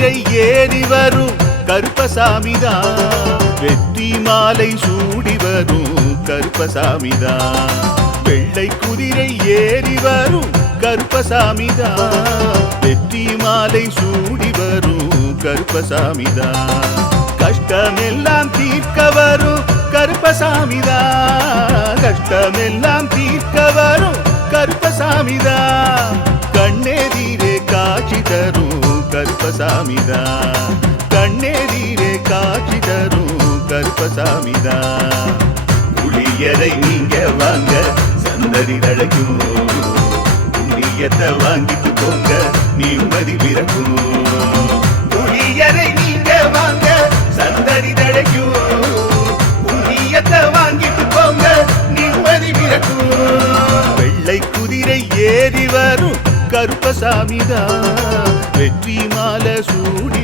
குதிரை ஏறி வரும் கருப்பசாமிதான் வெற்றி மாலை சூடி வரும் கருப்பசாமிதான் வெள்ளை குதிரை ஏறி வரும் கருப்பசாமிதான் வெற்றி மாலை சூடி வரும் கருப்பசாமிதான் கஷ்டமெல்லாம் தீர்க்க வரும் கருப்பசாமிதான் கஷ்டமெல்லாம் தீர்க்க வரும் கருப்பசாமிதான் கண்ணெதிரே காட்சி தரும் கருப்பசாமிதான் கண்ணெதிரே காட்சி தரும் கருப்பசாமிதான் புளியரை நீங்க வாங்க சந்ததி தழைக்கும் புண்ணியத்தை வாங்கிட்டு போங்க நிம்மதி பிறக்கும் புளியரை நீங்க வாங்க சந்ததி தழைக்கும் புண்ணியத்தை வாங்கிட்டு போங்க நிம்மதி பிறக்கும் வெள்ளை குதிரை ஏறி வரும் கருப்பசாமிதான் வெற்றி மாலை சூடி